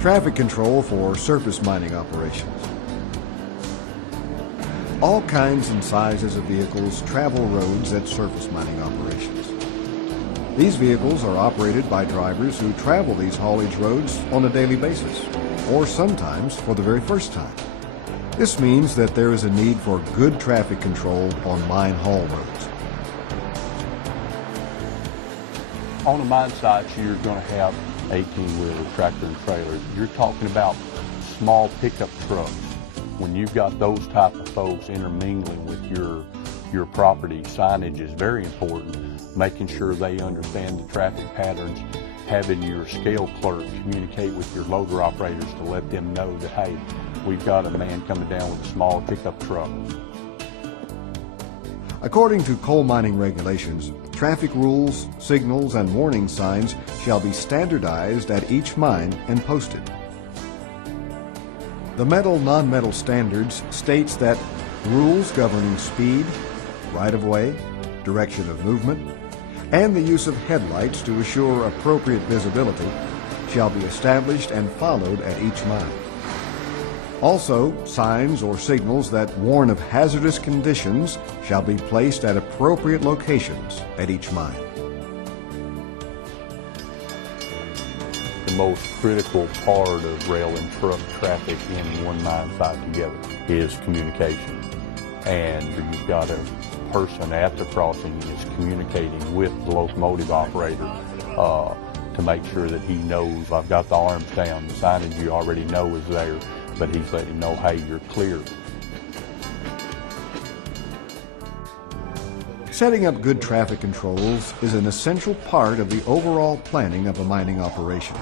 Traffic control for surface mining operations. All kinds and sizes of vehicles travel roads at surface mining operations. These vehicles are operated by drivers who travel these haulage roads on a daily basis, or sometimes for the very first time. This means that there is a need for good traffic control on mine haul roads. On a mine site, you're going to have 18-wheeler tractor and trailers. You're talking about small pickup trucks. When you've got those type of folks intermingling with your property, signage is very important. Making sure they understand the traffic patterns, having your scale clerk communicate with your loader operators to let them know that, hey, we've got a man coming down with a small pickup truck. According to coal mining regulations, traffic rules, signals, and warning signs shall be standardized at each mine and posted. The metal non-metal standards states that rules governing speed, right-of-way, direction of movement, and the use of headlights to assure appropriate visibility shall be established and followed at each mine. Also, signs or signals that warn of hazardous conditions shall be placed at appropriate locations at each mine. The most critical part of rail and truck traffic in one mine site together is communication. And you've got a person at the crossing is communicating with the locomotive operator to make sure that he knows, I've got the arms down, the signage you already know is there, but he's letting him know, hey, you're clear. Setting up good traffic controls is an essential part of the overall planning of a mining operation.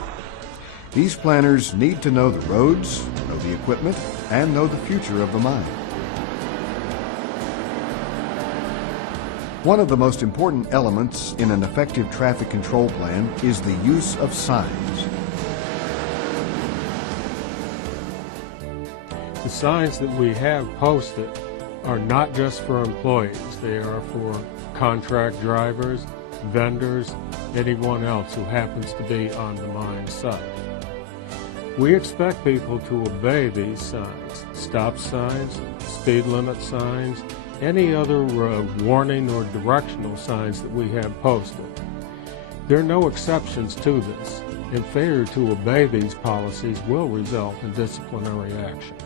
These planners need to know the roads, know the equipment, and know the future of the mine. One of the most important elements in an effective traffic control plan is the use of signs. The signs that we have posted are not just for employees. They are for contract drivers, vendors, anyone else who happens to be on the mine site. We expect people to obey these signs, stop signs, speed limit signs, any other warning or directional signs that we have posted. There are no exceptions to this, and failure to obey these policies will result in disciplinary action.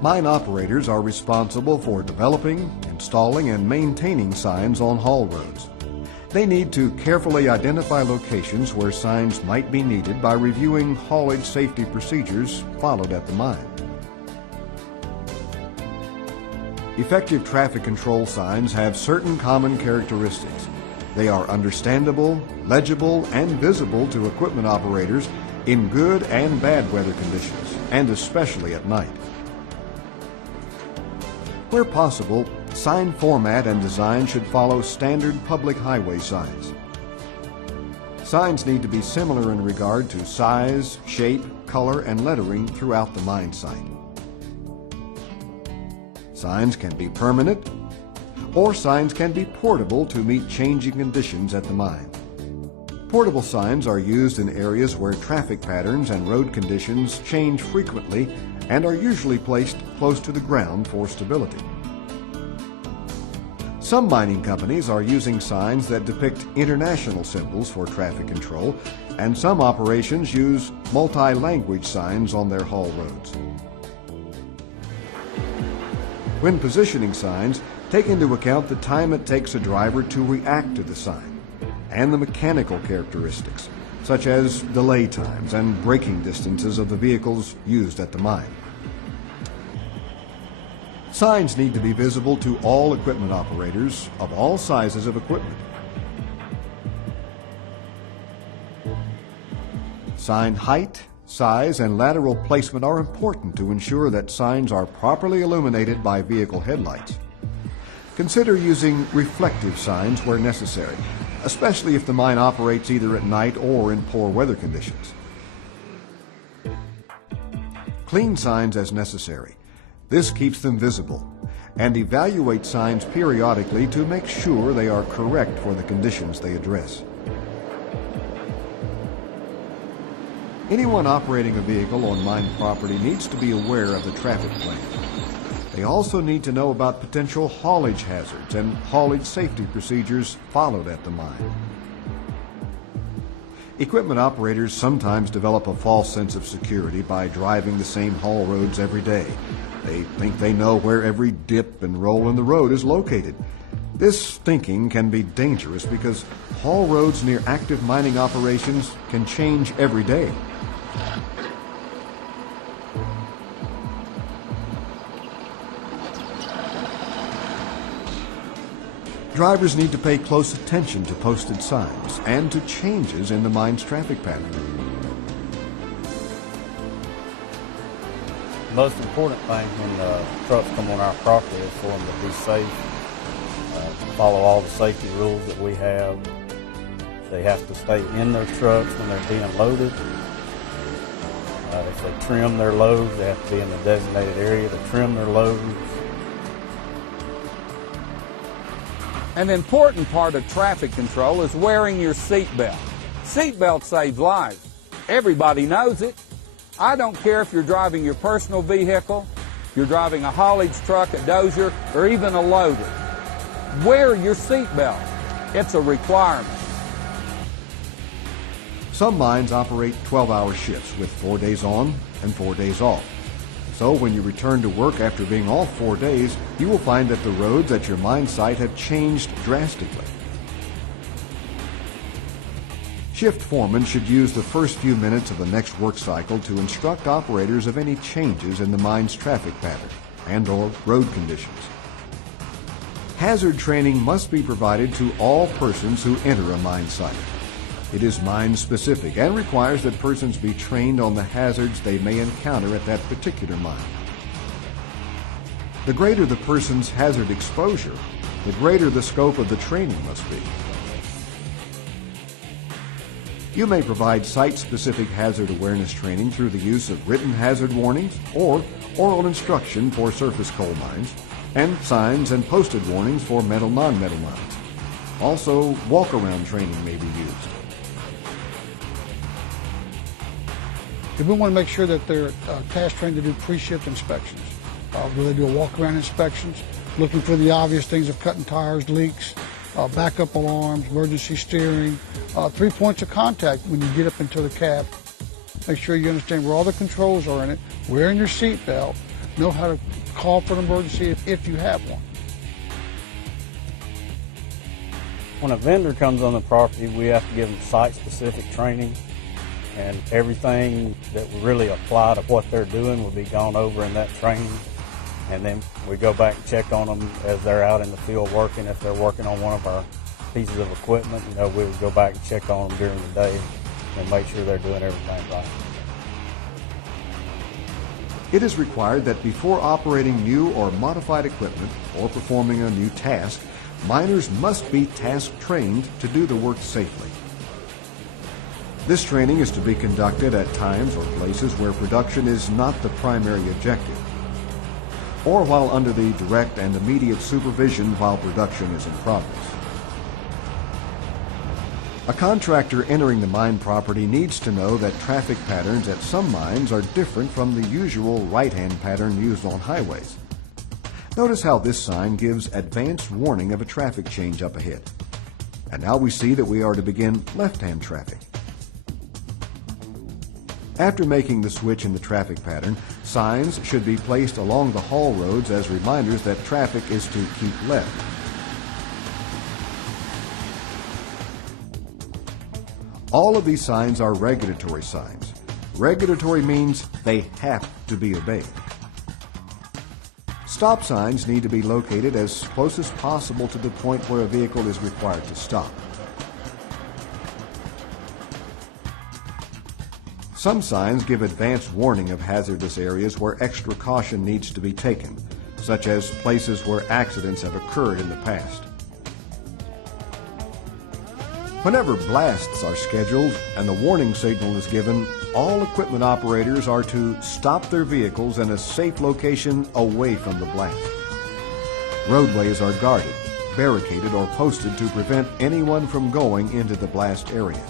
Mine operators are responsible for developing, installing, and maintaining signs on haul roads. They need to carefully identify locations where signs might be needed by reviewing haulage safety procedures followed at the mine. Effective traffic control signs have certain common characteristics. They are understandable, legible, and visible to equipment operators in good and bad weather conditions, and especially at night. Where possible, sign format and design should follow standard public highway signs. Signs need to be similar in regard to size, shape, color, and lettering throughout the mine site. Signs can be permanent, or signs can be portable to meet changing conditions at the mine. Portable signs are used in areas where traffic patterns and road conditions change frequently and are usually placed close to the ground for stability. Some mining companies are using signs that depict international symbols for traffic control, and some operations use multi-language signs on their haul roads. When positioning signs, take into account the time it takes a driver to react to the sign and the mechanical characteristics, such as delay times and braking distances of the vehicles used at the mine. Signs need to be visible to all equipment operators of all sizes of equipment. Sign height, size, and lateral placement are important to ensure that signs are properly illuminated by vehicle headlights. Consider using reflective signs where necessary, especially if the mine operates either at night or in poor weather conditions. Clean signs as necessary. This keeps them visible, and evaluate signs periodically to make sure they are correct for the conditions they address. Anyone operating a vehicle on mine property needs to be aware of the traffic plan. They also need to know about potential haulage hazards and haulage safety procedures followed at the mine. Equipment operators sometimes develop a false sense of security by driving the same haul roads every day. They think they know where every dip and roll in the road is located. This thinking can be dangerous because haul roads near active mining operations can change every day. Drivers need to pay close attention to posted signs and to changes in the mine's traffic pattern. The most important thing when the trucks come on our property is for them to be safe, follow all the safety rules that we have. They have to stay in their trucks when they're being loaded. If they trim their loads, they have to be in the designated area to trim their loads. An important part of traffic control is wearing your seatbelt. Seatbelt saves lives. Everybody knows it. I don't care if you're driving your personal vehicle, you're driving a haulage truck, a dozer, or even a loader. Wear your seatbelt. It's a requirement. Some mines operate 12-hour shifts with 4 days on and 4 days off. So when you return to work after being off 4 days, you will find that the roads at your mine site have changed drastically. Shift foremen should use the first few minutes of the next work cycle to instruct operators of any changes in the mine's traffic pattern and/or road conditions. Hazard training must be provided to all persons who enter a mine site. It is mine-specific and requires that persons be trained on the hazards they may encounter at that particular mine. The greater the person's hazard exposure, the greater the scope of the training must be. You may provide site-specific hazard awareness training through the use of written hazard warnings or oral instruction for surface coal mines, and signs and posted warnings for metal non-metal mines. Also, walk-around training may be used. We want to make sure that they're task trained to do pre-shift inspections, where they do a walk-around inspections, looking for the obvious things of cutting tires, leaks, backup alarms, emergency steering, 3 points of contact when you get up into the cab. Make sure you understand where all the controls are in it, wearing your seat belt, know how to call for an emergency if you have one. When a vendor comes on the property, we have to give them site-specific training, and everything that would really apply to what they're doing will be gone over in that training. And then we go back and check on them as they're out in the field working. If they're working on one of our pieces of equipment, we would go back and check on them during the day and make sure they're doing everything right. It is required that before operating new or modified equipment or performing a new task, miners must be task trained to do the work safely. This training is to be conducted at times or places where production is not the primary objective, or while under the direct and immediate supervision while production is in progress. A contractor entering the mine property needs to know that traffic patterns at some mines are different from the usual right-hand pattern used on highways. Notice how this sign gives advance warning of a traffic change up ahead. And now we see that we are to begin left-hand traffic. After making the switch in the traffic pattern, signs should be placed along the haul roads as reminders that traffic is to keep left. All of these signs are regulatory signs. Regulatory means they have to be obeyed. Stop signs need to be located as close as possible to the point where a vehicle is required to stop. Some signs give advance warning of hazardous areas where extra caution needs to be taken, such as places where accidents have occurred in the past. Whenever blasts are scheduled and the warning signal is given, all equipment operators are to stop their vehicles in a safe location away from the blast. Roadways are guarded, barricaded, or posted to prevent anyone from going into the blast area.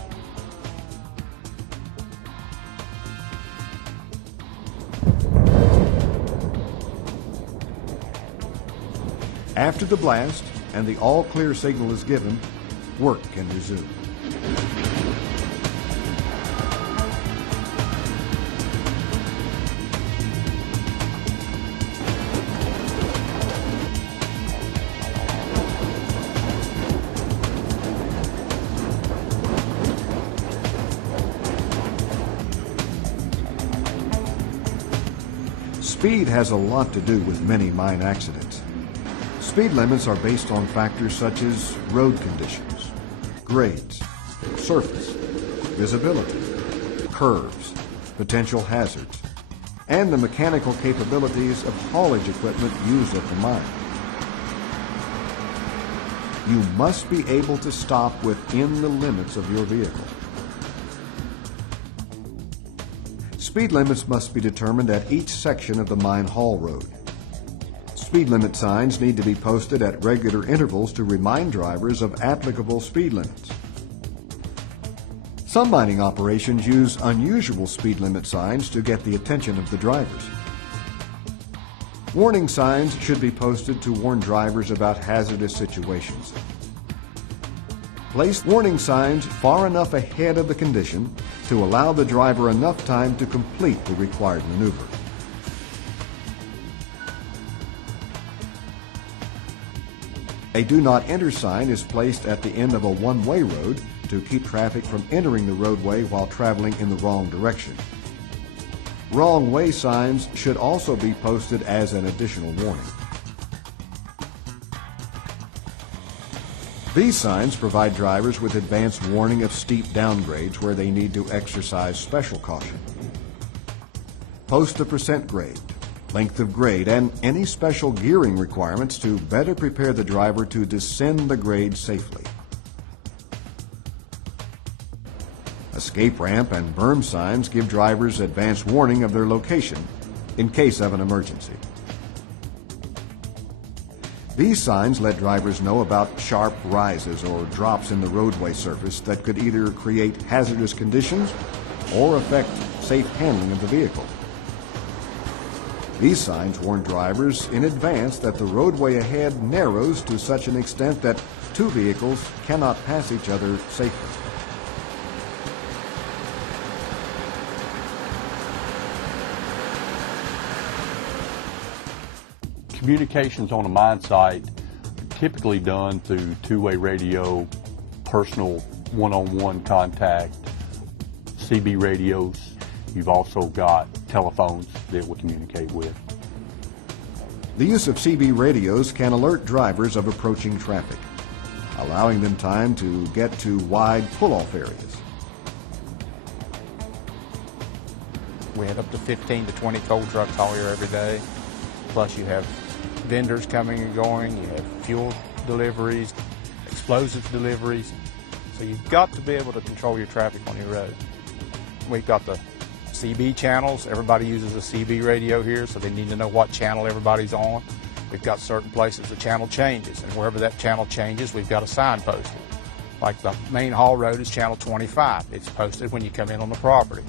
After the blast and the all clear signal is given, work can resume. Speed has a lot to do with many mine accidents. Speed limits are based on factors such as road conditions, grades, surface, visibility, curves, potential hazards, and the mechanical capabilities of haulage equipment used at the mine. You must be able to stop within the limits of your vehicle. Speed limits must be determined at each section of the mine haul road. Speed limit signs need to be posted at regular intervals to remind drivers of applicable speed limits. Some mining operations use unusual speed limit signs to get the attention of the drivers. Warning signs should be posted to warn drivers about hazardous situations. Place warning signs far enough ahead of the condition to allow the driver enough time to complete the required maneuver. A do not enter sign is placed at the end of a one-way road to keep traffic from entering the roadway while traveling in the wrong direction. Wrong way signs should also be posted as an additional warning. These signs provide drivers with advanced warning of steep downgrades where they need to exercise special caution. Post the percent grade, length of grade, and any special gearing requirements to better prepare the driver to descend the grade safely. Escape ramp and berm signs give drivers advance warning of their location in case of an emergency. These signs let drivers know about sharp rises or drops in the roadway surface that could either create hazardous conditions or affect safe handling of the vehicle. These signs warn drivers in advance that the roadway ahead narrows to such an extent that two vehicles cannot pass each other safely. Communications on a mine site are typically done through two-way radio, personal one-on-one contact, CB radios. You've also got telephones that we communicate with. The use of CB radios can alert drivers of approaching traffic, allowing them time to get to wide pull-off areas. We have up to 15 to 20 coal trucks all here every day. Plus you have vendors coming and going, you have fuel deliveries, explosives deliveries. So you've got to be able to control your traffic on your road. We've got the CB channels. Everybody uses a CB radio here, so they need to know what channel everybody's on. We've got certain places the channel changes, and wherever that channel changes, we've got a sign posted. Like the main haul road is channel 25. It's posted when you come in on the property.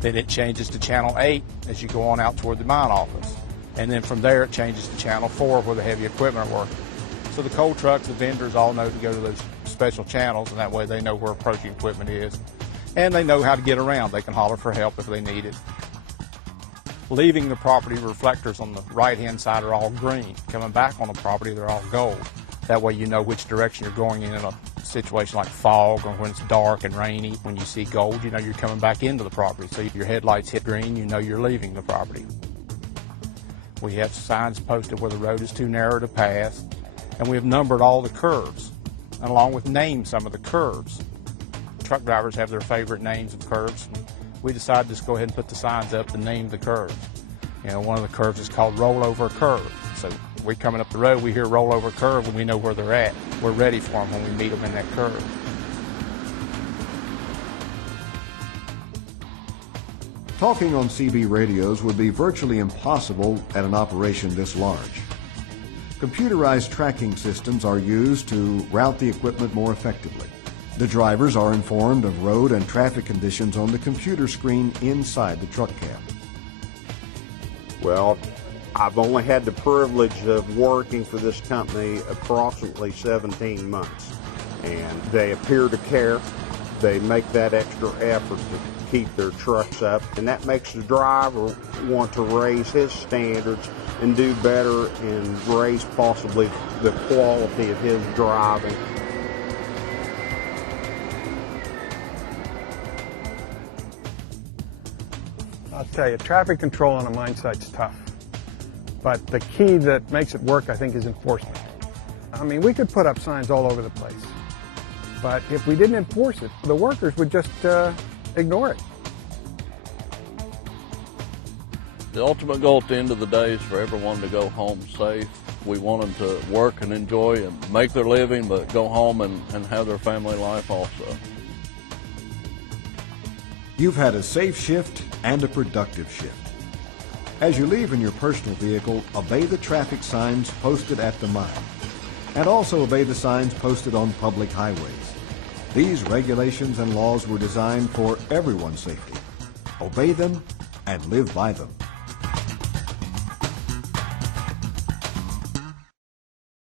Then it changes to channel 8 as you go on out toward the mine office. And then from there it changes to channel 4 where the heavy equipment are working. So the coal trucks, the vendors all know to go to those special channels, and that way they know where approaching equipment is. And they know how to get around. They can holler for help if they need it. Leaving the property, reflectors on the right-hand side are all green. Coming back on the property, they're all gold. That way you know which direction you're going in a situation like fog or when it's dark and rainy. When you see gold, you know you're coming back into the property. So if your headlights hit green, you know you're leaving the property. We have signs posted where the road is too narrow to pass, and we have numbered all the curves, and along with named some of the curves. Truck drivers have their favorite names of curves. We decided to just go ahead and put the signs up to name the curves. You know, one of the curves is called rollover curve. So we're coming up the road, we hear rollover curve, and we know where they're at. We're ready for them when we meet them in that curve. Talking on CB radios would be virtually impossible at an operation this large. Computerized tracking systems are used to route the equipment more effectively. The drivers are informed of road and traffic conditions on the computer screen inside the truck cab. Well, I've only had the privilege of working for this company approximately 17 months, and they appear to care. They make that extra effort to keep their trucks up, and that makes the driver want to raise his standards and do better and raise possibly the quality of his driving. I'll tell you, traffic control on a mine site's tough. But the key that makes it work, I think, is enforcement. I mean, we could put up signs all over the place. But if we didn't enforce it, the workers would just ignore it. The ultimate goal at the end of the day is for everyone to go home safe. We want them to work and enjoy and make their living, but go home and have their family life also. You've had a safe shift and a productive shift. As you leave in your personal vehicle, obey the traffic signs posted at the mine, and also obey the signs posted on public highways. These regulations and laws were designed for everyone's safety. Obey them and live by them.